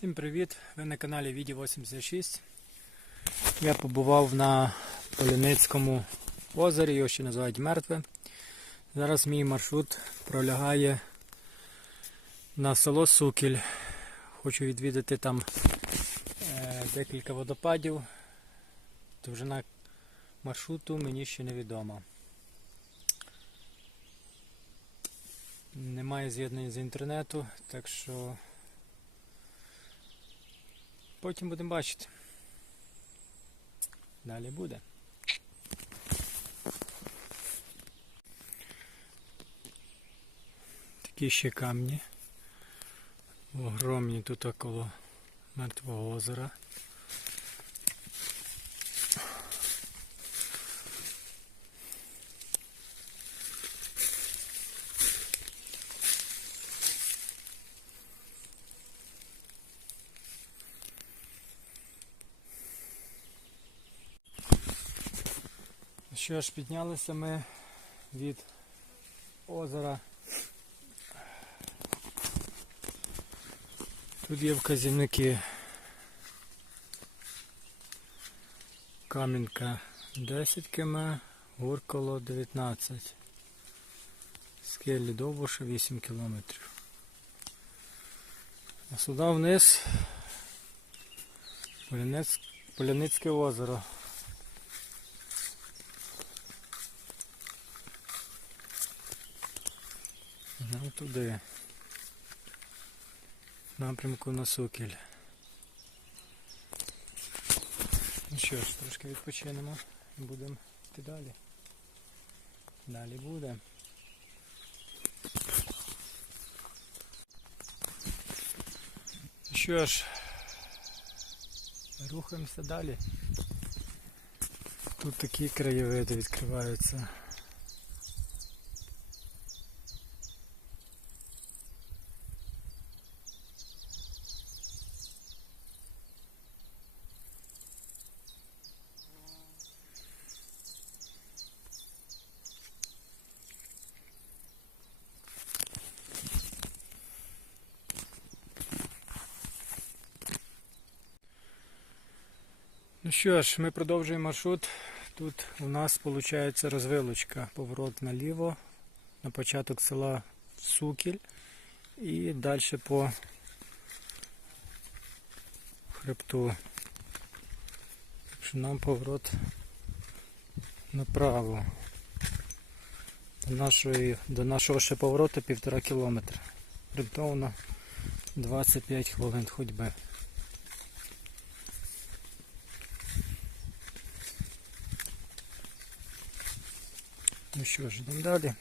Всім привіт! Ви на каналі Віді 86. Я побував на Поляницькому озері, його ще називають Мертве. Зараз мій маршрут пролягає на село Сукіль. Хочу відвідати там е, декілька водопадів. Довжина маршруту мені ще невідома. Немає з'єднання з інтернету, так що Потім будемо бачити. Далі буде. Такі ще камні. Огромні тут около мертвого озера. Що ж, піднялися ми від озера. Тут є вказівники. Кам'янка 10 км, Гуркало 19. Скелі Довбуша 8 км. А сюди вниз Поляницьке озеро. Ну туди. Напрямку на Сукіль. Ну що ж, трошки відпочинемо і будемо йти далі. Далі буде. Ну Що ж, рухаємося далі. Тут такі краєвиди відкриваються. Ну що ж, ми продовжуємо маршрут. Тут у нас виходить розвилочка, поворот наліво, на початок села Сукіль і далі по хребту. Що нам поворот направо. До, нашої, до нашого ще повороту півтора кілометра. Орієнтовно 25 хвилин ходьби. Ну що ж, йдемо далі.